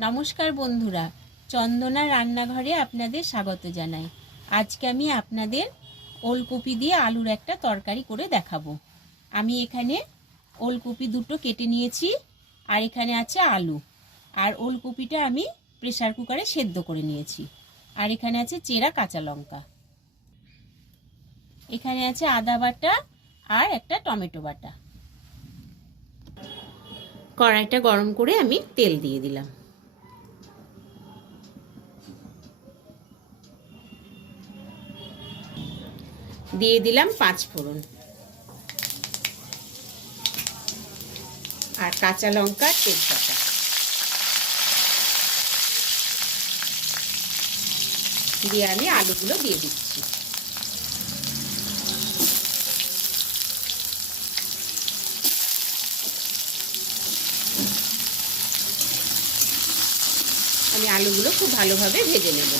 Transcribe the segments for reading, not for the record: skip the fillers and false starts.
নমস্কার বন্ধুরা, চন্দনা রান্নাঘরে আপনাদের স্বাগত জানাই। আজকে আমি আপনাদের ওলকপি দিয়ে আলুর একটা তরকারি করে দেখাবো। আমি এখানে ওলকপি দুটো কেটে নিয়েছি, আর এখানে আছে আলু, আর ওলকপিটা আমি প্রেসার কুকারে সেদ্ধ করে নিয়েছি, আর এখানে আছে চেরা কাঁচা লঙ্কা, এখানে আছে আদা বাটা আর একটা টমেটো বাটা। কড়াইটা গরম করে আমি তেল দিয়ে দিলাম। দিয়ে দিলাম 5 ফোড়ন আর কাঁচা লঙ্কা তেজপাতা। দিয়ে আমি আলুগুলো দিয়ে দিচ্ছি। আমি আলুগুলো খুব ভালোভাবে ভেজে নেব।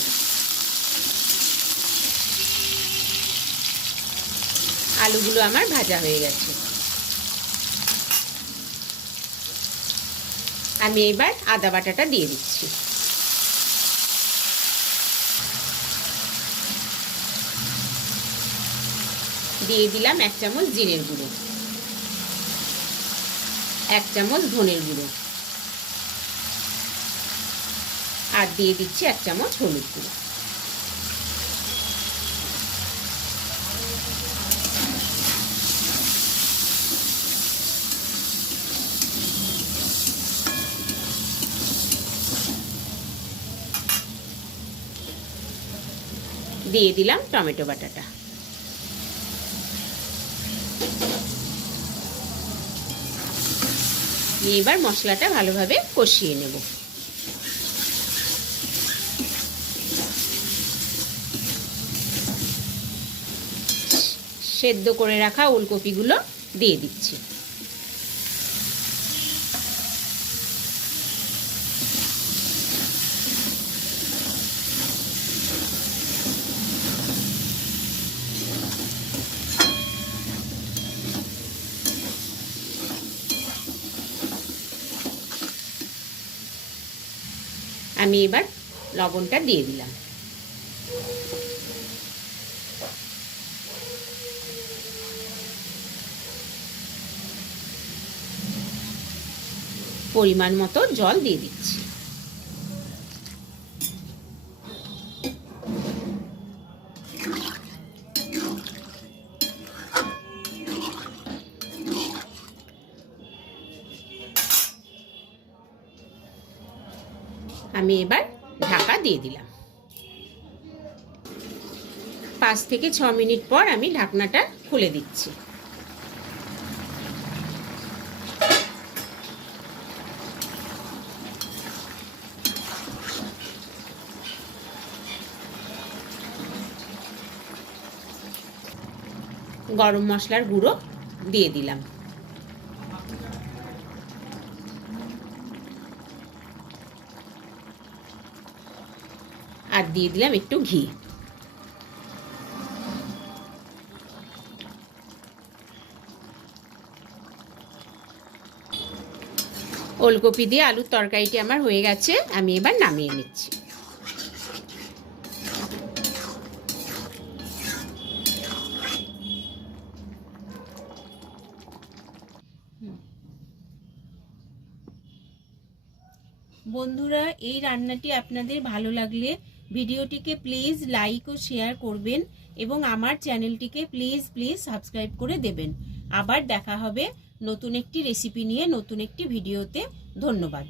আলুগুলো আমার ভাজা হয়ে গেছে। আমি এবার আদা বাটাটা দিয়ে দিচ্ছি। দিয়ে দিলাম 1 চামচ জিরের গুঁড়ো, 1 চামচ ধনের গুঁড়ো, আর দিয়ে দিচ্ছি 1 চামচ হলুদ গুঁড়ো। দিয়ে দিলাম টমেটো বাটাটা। এবার মশলাটা ভালোভাবে কষিয়ে নেব। সেদ্ধ করে রাখা ওলকপিগুলো দিয়ে দিচ্ছি। আমি এবার লবণটা দিয়ে দিলাম। পরিমাণ মতো জল দিয়ে দিচ্ছি। আমি এবার ঢাকা দিয়ে দিলাম। 5 থেকে 6 মিনিট পর আমি ঢাকনাটা খুলে দিচ্ছি। গরম মশলার গুঁড়ো দিয়ে দিলাম। আর দিয়ে দিলাম একটু ঘি। ওলকপি দিয়ে আলুর তরকারিটি আমার হয়ে গেছে। আমি এবার নামিয়ে নিচ্ছি। বন্ধুরা, এই রান্নাটি আপনাদের ভালো লাগলে ভিডিওটিকে প্লিজ লাইক ও শেয়ার করবেন, এবং আমার চ্যানেলটিকে প্লিজ সাবস্ক্রাইব করে দেবেন। আবার দেখা হবে নতুন একটি রেসিপি নিয়ে, নতুন একটি ভিডিওতে। ধন্যবাদ।